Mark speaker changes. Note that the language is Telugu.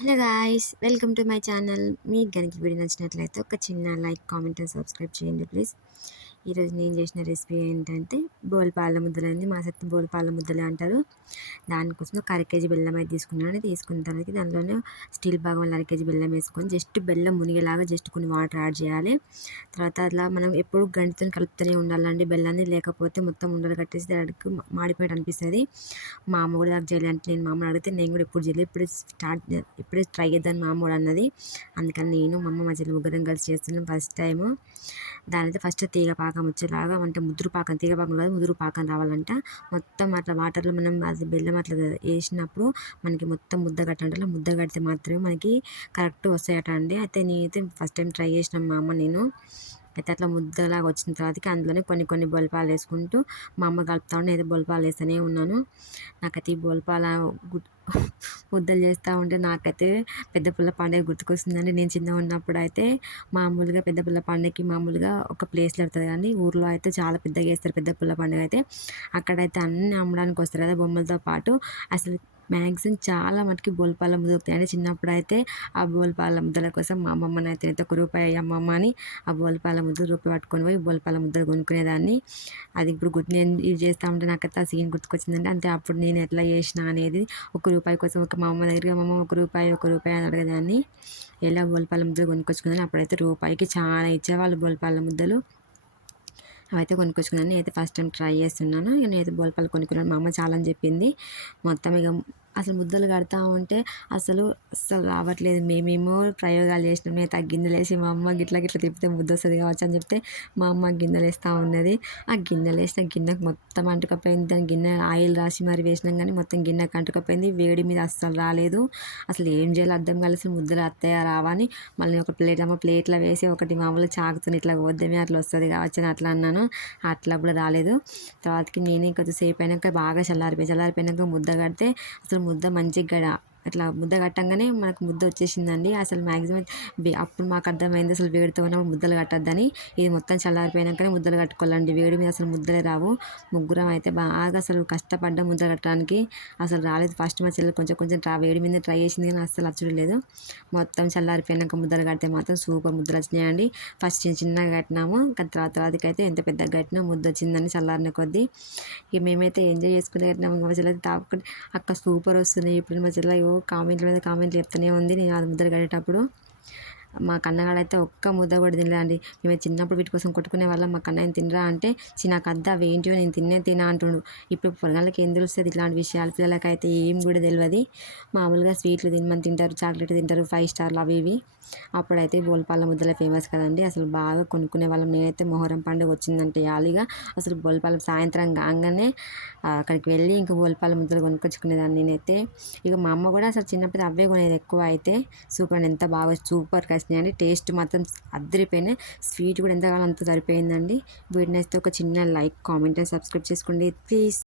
Speaker 1: Hello guys welcome to my channel. మీకు కనుక వీడియో నచ్చినట్లయితే ఒక చిన్న లైక్ కామెంట్ సబ్స్క్రైబ్ చేయండి ప్లీజ్. ఈరోజు నేను చేసిన రెసిపీ ఏంటంటే బోల్పాల ముద్దలు మా సత్తి బోల్పాల ముద్దలు అంటారు. దానికోసం ఒక అర కేజీ బెల్లం అయితే తీసుకున్నాను. తీసుకున్న తర్వాత దానిలోనే స్టీల్ భాగం అర కేజీ బెల్లం వేసుకొని జస్ట్ బెల్లం మునిగేలాగా జస్ట్ కొన్ని వాటర్ యాడ్ చేయాలి. తర్వాత అట్లా మనం ఎప్పుడు గంటితో కలుపుతూనే ఉండాలండి. బెల్లాన్ని లేకపోతే మొత్తం ఉండలు కట్టేసి దానికి మాడిపోయి అనిపిస్తుంది. మా అమ్మ కూడా నాకు చేయాలి అంటే నేను మా అమ్మని అడిగితే నేను కూడా ఎప్పుడు చేయలేదు. ఇప్పుడు స్టార్ట్ ఇప్పుడే ట్రై చేద్దాను మా అమ్మ కూడా అన్నది. అందుకని నేను మా అమ్మ మా చెల్లి ముగ్గురం కలిసి చేస్తున్నాం ఫస్ట్ టైము. దానైతే ఫస్ట్ తీగ పాకం వచ్చేలాగా అంటే ముదురు పాకం తీగ పాకం కాదు ముదురు పాకం రావాలంట. మొత్తం అట్లా వాటర్లో మనం అది బెల్లం అట్లా వేసినప్పుడు మనకి మొత్తం ముద్ద కట్టంటే ముద్ద కడితే మాత్రమే మనకి కరెక్ట్ వస్తాయట అండి. అయితే నేనైతే ఫస్ట్ టైం ట్రై చేసిన మా అమ్మ నేను. అయితే అట్లా ముద్దలాగా వచ్చిన తర్వాతకి అందులోనే కొన్ని కొన్ని బొలపాలు వేసుకుంటూ మా అమ్మ కలుపుతా ఉండి అయితే బొలపాలు వేస్తూనే ఉన్నాను. నాకైతే ఈ బొలపాల ముద్దలు చేస్తూ ఉంటే నాకైతే పెద్ద పుల్ల పండుగ గుర్తుకొస్తుందండి. నేను చిన్నగా ఉన్నప్పుడు అయితే మామూలుగా పెద్ద పుల్ల పండుగకి మామూలుగా ఒక ప్లేస్లో అవుతుంది కానీ ఊర్లో అయితే చాలా పెద్దగా చేస్తారు పెద్ద పుల్ల పండుగ అయితే. అక్కడైతే అన్నీ అమ్మడానికి వస్తారు కదా బొమ్మలతో పాటు. అసలు మ్యాక్సిమం చాలా మటుకి బోల్పాల ముద్ద దొరుకుతాయి. అంటే చిన్నప్పుడు అయితే ఆ బోల్పాల ముద్దల కోసం మా అమ్మమ్మని అయితే ఒక రూపాయి అమ్మమ్మ అని ఆ బోల్పాల ముద్ద రూపాయి పట్టుకొని పోయి బోల్పాల ముద్దలు కొనుక్కునేదాన్ని. అది ఇప్పుడు గుర్తు నేను ఇది చేస్తూ ఉంటే నాకైతే ఆ సీన్ గుర్తుకొచ్చిందంటే అంతే అప్పుడు నేను ఎట్లా చేసిన అనేది ఒక రూపాయి కోసం ఒక మా అమ్మ దగ్గర మా అమ్మ ఒక రూపాయి ఒక రూపాయి అని అడగదాన్ని. ఎలా బోల్పాల ముద్దలు కొనుక్కొచ్చుకున్నాను అప్పుడైతే రూపాయికి చాలా ఇచ్చేవాళ్ళు బోల్పాల ముద్దలు. అవైతే కొనుక్కొచ్చుకున్నాను. నేనైతే ఫస్ట్ టైం ట్రై చేస్తున్నాను. నేను నేనైతే బోల్పాలు కొనుక్కున్నాను. మా అమ్మ చాలా అని చెప్పింది. మొత్తం ఇక అసలు ముద్దలు కడతా ఉంటే అసలు అస్సలు రావట్లేదు. మేమేమో ప్రయోగాలు చేసినాం మేము తగ్గింది లేచి మా అమ్మ గిట్ల గిట్లా తిప్పితే ముద్ద వస్తుంది కావచ్చు అని చెప్తే మా అమ్మ గిన్నెలు వేస్తూ ఉన్నది. ఆ గిన్నెలు వేసిన గిన్నెకు మొత్తం అంటుకపోయింది. దాని గిన్నె ఆయిల్ రాసి మరి వేసినాం కానీ మొత్తం గిన్నెకు అంటుకపోయింది. వేడి మీద అస్సలు రాలేదు. అసలు ఏం చేయాలో అర్థం కలిసి ముద్దలు అత్తయ్య రావని మళ్ళీ ఒక ప్లేట్ అమ్మ ప్లేట్లో వేసి ఒకటి మామూలు చాకుతుంది ఇట్లా వద్దమే అట్లా వస్తుంది కావచ్చు అని అట్లా అన్నాను. అట్లా కూడా రాలేదు. తర్వాతకి నేను కొద్దిసేపు అయినాక బాగా చల్లారిపోయి చల్లారిపోయినాక ముద్ద కడితే అసలు ముద్ద మంచిగా అట్లా ముద్ద కట్టంగానే మనకు ముద్ద వచ్చేసిందండి. అసలు మ్యాక్సిమం అప్పుడు మాకు అర్థమైంది అసలు వేడితో ఉన్నప్పుడు ముద్దలు కట్టద్దని. ఇది మొత్తం చల్లారిపోయినాకనే ముద్దలు కట్టుకోవాలండి. వేడి మీద అసలు ముద్దలే రావు. ముగ్గురం అయితే బాగా అసలు కష్టపడ్డ ముద్ద కట్టడానికి. అసలు రాలేదు. ఫస్ట్ మా చెల్లెలు కొంచెం కొంచెం ట్రా వేడి మీద ట్రై చేసింది కానీ అసలు వచ్చలేదు మొత్తం చల్లారిపోయినాక ముద్దలు కడితే మాత్రం సూపర్ ముద్దలు వచ్చినాయండి. ఫస్ట్ చిన్న చిన్నగా కట్టినాము. తర్వాత తర్వాతకైతే ఎంత పెద్దగా కట్టినా ముద్ద వచ్చిందని చల్లారిన కొద్దీ ఇక మేమైతే ఎంజాయ్ చేసుకుని కట్టినాము. మా చెల్లెలు తాపుకుంటే అక్క సూపర్ వస్తుంది ఇప్పుడు మా చెల్లె కామెంట్ల మీద కామెంట్లు చెప్తూనే ఉంది. నేను అది ముద్ర కట్టేటప్పుడు. మా కన్నగాడైతే ఒక్క ముద్ద కూడా తినలేదండి. మేము చిన్నప్పుడు వీటి కోసం కొట్టుకునే వాళ్ళం. మా కన్నయ్య తినరా అంటే నాకు అద్దా అవేంటివో నేను తిన్నే తినా అంటుండు. ఇప్పుడు పొరగాళ్ళకి ఏం తెలుస్తుంది ఇట్లాంటి విషయాలు? పిల్లలకైతే ఏం కూడా తెలియదు మామూలుగా స్వీట్లు తినమని తింటారు చాక్లెట్ తింటారు ఫైవ్ స్టార్లు అవి ఇవి. అప్పుడైతే బోల్పాల ముద్దల ఫేమస్ కదండి. అసలు బాగా కొనుక్కునే వాళ్ళం. నేనైతే మొహరం పండుగ వచ్చిందంటే యాలిగా అసలు బోల్పాల సాయంత్రం కాగానే అక్కడికి వెళ్ళి ఇంకా బోల్పాల ముద్దలు కొనుక్కొచ్చుకునేదాన్ని నేనైతే. ఇక మా అమ్మ కూడా అసలు చిన్నప్పుడు అవే కొనేది ఎక్కువ అయితే. సూపర్ ఎంత బాగా సూపర్గా వచ్చినాయండి టేస్ట్ మాత్రం అద్దరిపోయినాయి స్వీట్ కూడా ఎంతకాలం అంత సరిపోయిందండి. వీడిని ఒక చిన్న లైక్ కామెంట్ సబ్స్క్రైబ్ చేసుకోండి. ప్లీజ్.